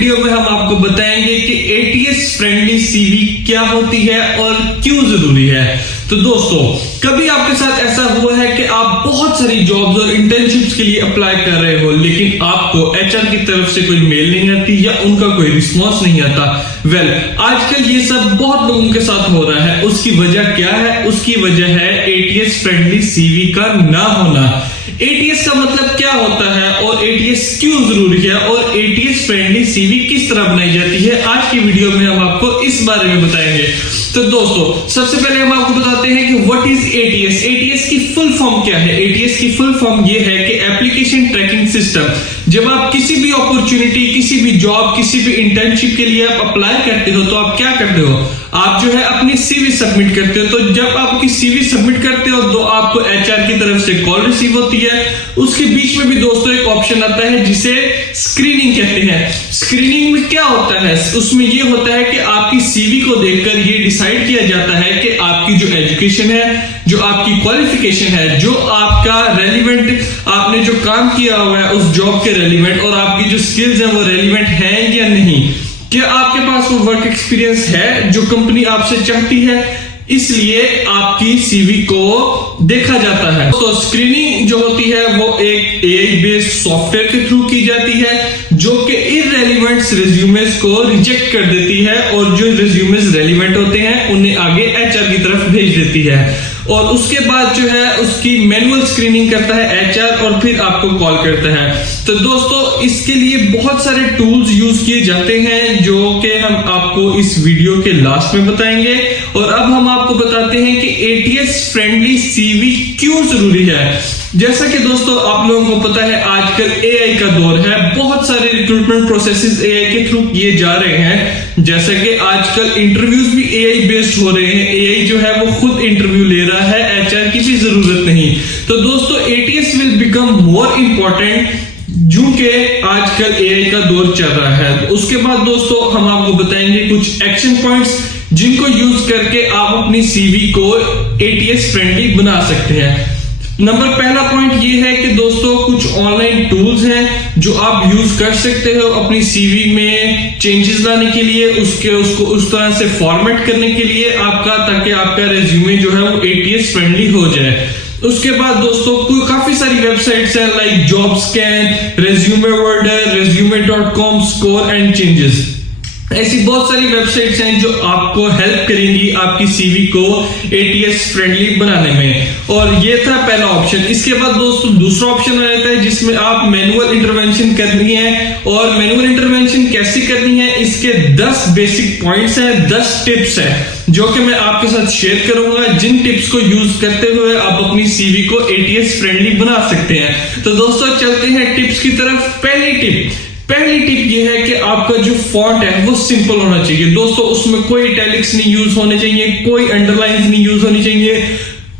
Video में हम आपको बताएंगे कि एटीएस फ्रेंडली सीवी क्या होती है और क्यों जरूरी है। तो दोस्तों, कभी आपके साथ ऐसा हुआ है कि आप बहुत सारी जॉब्स और इंटर्नशिप्स के लिए अप्लाई कर रहे हो, लेकिन आपको एचआर की तरफ से कोई मेल नहीं आती या उनका कोई रिस्पॉन्स नहीं आता। आजकल ये सब बहुत लोगों के साथ हो रहा है। उसकी वजह क्या है? उसकी वजह है एटीएस फ्रेंडली सीवी का ना होना। एटीएस का मतलब क्या होता है और एटीएस क्यों जरूरी है और एटीएस फ्रेंडली सीवी किस तरह बनाई जाती है, आज की वीडियो में हम आपको इस बारे में बताएंगे। तो दोस्तों, सबसे पहले हम आपको बताते हैं कि व्हाट इज एटीएस। एटीएस की फुल फॉर्म क्या है? एटीएस की फुल फॉर्म ये है कि एप्लीकेशन ट्रैकिंग सिस्टम। जब आप किसी भी अपॉर्चुनिटी, किसी भी जॉब, किसी भी इंटर्नशिप के लिए आप अप्लाई करते हो तो आप क्या करते हो? आप जो है अपनी सीवी सबमिट करते हो। तो जब आपकी सीवी सबमिट करते हो तो आपको एचआर की तरफ से कॉल रिसीव होती है। उसके बीच में भी दोस्तों एक ऑप्शन आता है जिसे स्क्रीनिंग कहते हैं। स्क्रीनिंग में क्या होता है? उसमें ये होता है कि आपकी सीवी को देखकर ये डिसाइड किया जाता है कि आपकी जो एजुकेशन है, जो आपकी क्वालिफिकेशन है, जो आपका रेलिवेंट, आपने जो काम किया हुआ है उस जॉब के रेलिवेंट, और आपकी जो स्किल्स है वो रेलिवेंट है या नहीं। क्या आपके पास वो वर्क एक्सपीरियंस है जो कंपनी आपसे चाहती है? इसलिए आपकी सीवी को देखा जाता है। तो स्क्रीनिंग जो होती है वो एक एआई बेस्ड सॉफ्टवेयर के थ्रू की जाती है, जो कि इररेलेवेंट रिज्यूमेस को रिजेक्ट कर देती है और जो रिज्यूमेस रेलिवेंट होते हैं उन्हें आगे एचआर की तरफ भेज देती है। और उसके बाद जो है उसकी मैनुअल स्क्रीनिंग करता है एचआर और फिर आपको कॉल करता है। तो दोस्तों, इसके लिए बहुत सारे टूल्स यूज किए जाते हैं जो कि हम आपको इस वीडियो के लास्ट में बताएंगे। और अब हम आपको बताते हैं कि एटीएस फ्रेंडली सीवी क्यों जरूरी है। जैसा कि दोस्तों आप लोगों को पता है, आजकल एआई का दौर है। बहुत सारे रिक्रूटमेंट प्रोसेसेस एआई के थ्रू किए जा रहे हैं। जैसा कि आजकल इंटरव्यूज भी एआई बेस्ड हो रहे हैं। एआई जो है वो खुद इंटरव्यू ले रहा है, एचआर की भी जरूरत नहीं। तो दोस्तों, ATS will become more important क्योंकि आजकल एआई का दौर चल रहा है। उसके बाद दोस्तों हम आपको बताएंगे कुछ एक्शन पॉइंट्स जिनको यूज करके आप अपनी सीवी को एटीएस फ्रेंडली बना सकते हैं। पहला पॉइंट ये है कि दोस्तों कुछ ऑनलाइन टूल्स हैं जो आप यूज कर सकते हो अपनी सीवी में चेंजेस लाने के लिए, उसको उस तरह से फॉर्मेट करने के लिए आपका, ताकि आपका रेज्यूमे जो है वो एटीएस फ्रेंडली हो जाए। उसके बाद दोस्तों काफी सारी वेबसाइट्स हैं like job scan, resume worded, resume.com, score and changes. ऐसी बहुत सारी वेबसाइट्स हैं जो आपको हेल्प करेंगी आपकी सीवी को एटीएस फ्रेंडली बनाने में। और ये था पहला ऑप्शन। इसके बाद दोस्तों दूसरा ऑप्शन आ जाता है जिसमें आप मैनुअल इंटरवेंशन करनी है। और मैनुअल इंटरवेंशन कैसे करनी है, इसके 10 बेसिक पॉइंट्स हैं, 10 टिप्स हैं जो कि मैं आपके साथ शेयर करूंगा, जिन टिप्स को यूज करते हुए आप अपनी सीवी को एटीएस फ्रेंडली बना सकते हैं। तो दोस्तों चलते हैं टिप्स की तरफ। पहली टिप ये है कि आपका जो फॉन्ट है वो सिंपल होना चाहिए। दोस्तों, उसमें कोई इटैलिक्स नहीं यूज होने चाहिए, कोई अंडरलाइंस नहीं यूज होनी चाहिए,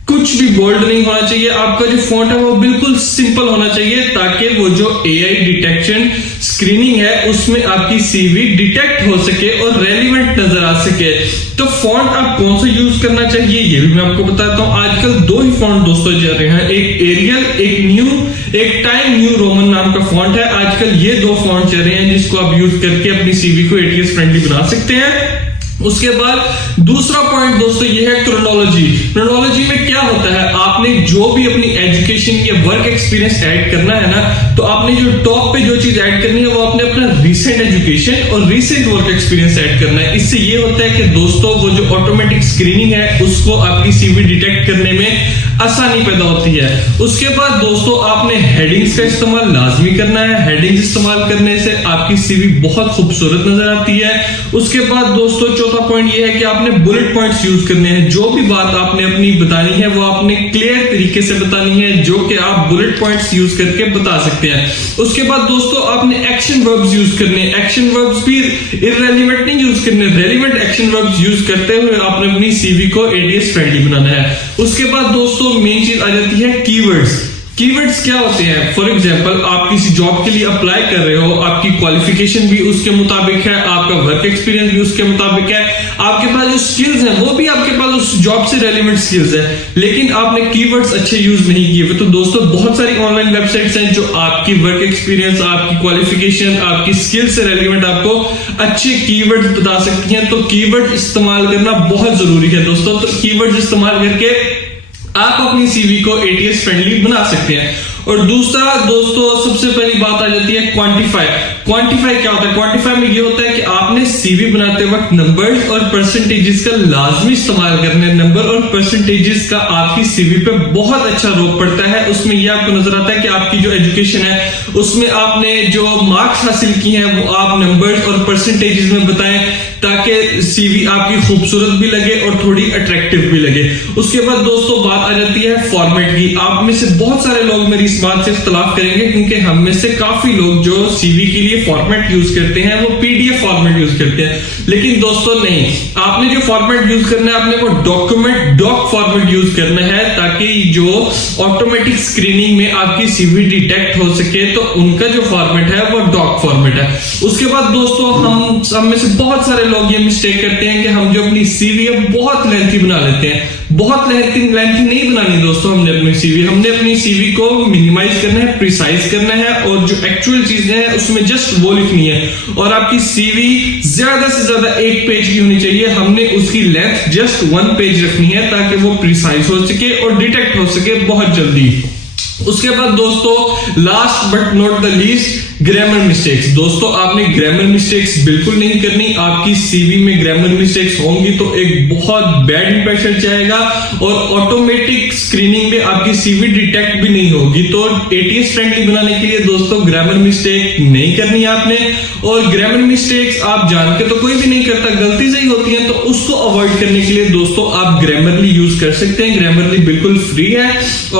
कुछ भी बोल्ड नहीं होना चाहिए। आपका जो फॉन्ट है वो बिल्कुल सिंपल होना चाहिए, ताकि वो जो एआई डिटेक्शन स्क्रीनिंग है उसमें आपकी सीवी डिटेक्ट हो सके और रेलिवेंट नजर आ सके। तो फॉन्ट आप कौन सा यूज करना चाहिए ये भी मैं आपको बताता हूं। आजकल 2 ही फॉन्ट दोस्तों चल रहे हैं, एक एरियल, एक टाइम न्यू रोमन नाम का फॉन्ट है। आजकल ये 2 फॉन्ट चल रहे हैं जिसको आप यूज करके अपनी सीवी को एटीएस फ्रेंडली बना सकते हैं। उसके बाद दूसरा पॉइंट दोस्तों ये है क्रोनोलॉजी। क्रोनोलॉजी में क्या होता है, आपने जो भी अपनी एजुकेशन या वर्क एक्सपीरियंस ऐड करना है ना, तो आपने जो टॉप पे जो चीज ऐड करनी है वो आपने अपना रीसेंट एजुकेशन और रीसेंट वर्क एक्सपीरियंस ऐड करना है। इससे ये होता है कि दोस्तों वो जो ऑटोमेटिक स्क्रीनिंग है उसको आपकी सीवी डिटेक्ट करने में आसानी पैदा होती है। उसके बाद दोस्तों आपने हेडिंग्स का इस्तेमाल लाजमी करना है। हेडिंग्स इस्तेमाल करने से आपकी सीवी बहुत खूबसूरत नजर आती है। उसके बाद दोस्तों चौथा पॉइंट ये है कि आपने बुलेट पॉइंट्स यूज करने हैं। जो भी बात आपने अपनी बतानी है वो आपने क्लियर तरीके से बतानी है, जो कि आप बुलेट पॉइंट्स यूज करके बता सकते हैं। उसके बाद दोस्तों आपने एक्शन वर्ब्स यूज करने हैं। एक्शन वर्ब्स भी इररेलेवेंट नहीं यूज करने, रेलिवेंट एक्शन वर्ब्स यूज करते हुए आपने अपनी सीवी को एटीएस फ्रेंडली बनाना है। उसके बाद दोस्तों मेन चीज आ जाती है कीवर्ड्स। कीवर्ड्स क्या होते हैं? फॉर एग्जांपल आप किसी जॉब के लिए अप्लाई कर रहे हो, आपकी क्वालिफिकेशन भी उसके मुताबिक है, आपका वर्क एक्सपीरियंस भी उसके मुताबिक है, आपके पास जो स्किल्स हैं वो भी आपके पास उस जॉब से रेलेवेंट स्किल्स है, लेकिन आपने कीवर्ड्स अच्छे यूज नहीं किए। तो दोस्तों बहुत सारी ऑनलाइन वेबसाइट्स हैं जो आपकी वर्क एक्सपीरियंस, आपकी क्वालिफिकेशन, आपकी स्किल्स से रेलेवेंट आपको अच्छे कीवर्ड्स बता सकती हैं। तो कीवर्ड इस्तेमाल करना बहुत जरूरी है दोस्तों। तो कीवर्ड्स इस्तेमाल करके आप अपनी सीवी को एटीएस फ्रेंडली बना सकते हैं। और दूसरा दोस्तों सबसे पहली बात आ जाती है क्वांटिफाई। क्वांटिफाई क्या होता है? क्वांटिफाई में ये होता है कि आपने सीवी बनाते वक्त नंबर्स और परसेंटेजेस का लाजमी इस्तेमाल करना है। नंबर और परसेंटेजेस का आपकी सीवी पे बहुत अच्छा रोक पड़ता है। उसमें ये आपको नजर आता है कि आपकी जो एजुकेशन है उसमें आपने जो मार्क्स हासिल किए हैं वो आप नंबर्स और परसेंटेजेस में बताएं, ताकि सीवी आपकी खूबसूरत भी लगे और थोड़ी अट्रैक्टिव भी लगे। उसके बाद दोस्तों बात आ जाती है फॉर्मेट की। आप में से बहुत सारे लोग मेरी इस बात से इख्तलाफ करेंगे, क्योंकि हम में से काफी लोग जो सीवी के लिए फॉर्मेट यूज करते हैं वो पीडीएफ फॉर्मेट यूज करते हैं। लेकिन दोस्तों नहीं, आपने जो फॉर्मेट यूज करना है आपने वो डॉक्यूमेंट डॉक फॉर्मेट यूज करना है, ताकि जो ऑटोमेटिक स्क्रीनिंग में आपकी सीवी डिटेक्ट हो सके। तो उनका जो फॉर्मेट है वो डॉक फॉर्मेट है। उसके बाद दोस्तों हम में से बहुत सारे लोग ये मिस्टेक करते हैं कि हम जो अपनी सीवी है बहुत लेंथी बना लेते हैं। बहुत लेंथी नहीं बनानी दोस्तों। हमने अपनी सीवी को मिनिमाइज करना है, प्रिसाइज करना है, और जो एक्चुअल चीजें हैं उसमें जस्ट वो लिखनी है। और आपकी सीवी ज्यादा से ज्यादा 1 पेज की होनी चाहिए। हमने उसकी लेंथ जस्ट 1 पेज रखनी है, ताकि वो प्रिसाइज हो सके और डिटेक्ट हो सके बहुत जल्दी। उसके बाद दोस्तों last but not the least, grammar mistakes. दोस्तों आपने ग्रामर मिस्टेक्स बिल्कुल नहीं करनी। आपकी सीवी में ग्रामर मिस्टेक्स होंगी तो एक बहुत बैड इंप्रेशन जाएगा और ऑटोमेटिक स्क्रीनिंग में आपकी सीवी डिटेक्ट भी नहीं होगी। तो एटीएस फ्रेंडली बनाने के लिए दोस्तों ग्रामर मिस्टेक नहीं करनी आपने। और ग्रामर मिस्टेक्स आप जान के तो कोई भी नहीं करता, गलती से ही होती है, तो उसको अवॉइड करने के लिए दोस्तों आप ग्रामरली यूज कर सकते हैं। ग्रामरली बिल्कुल फ्री है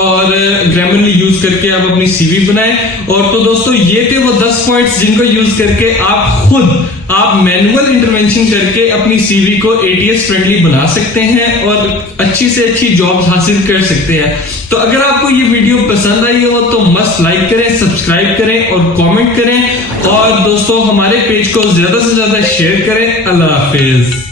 और ग्रामरली यूज करके आप अपनी सीवी बनाएं। और तो दोस्तों ये थे वो 10 पॉइंट्स जिनको यूज करके आप मैनुअल इंटरवेंशन करके अपनी सीवी को एटीएस फ्रेंडली बना सकते हैं और अच्छी से अच्छी जॉब्स हासिल कर सकते हैं। तो अगर आपको ये वीडियो पसंद आई हो तो मस्ट लाइक करें, सब्सक्राइब करें और कमेंट करें। और दोस्तों हमारे पेज को ज्यादा से ज्यादा शेयर करें। अल्लाह हाफिज।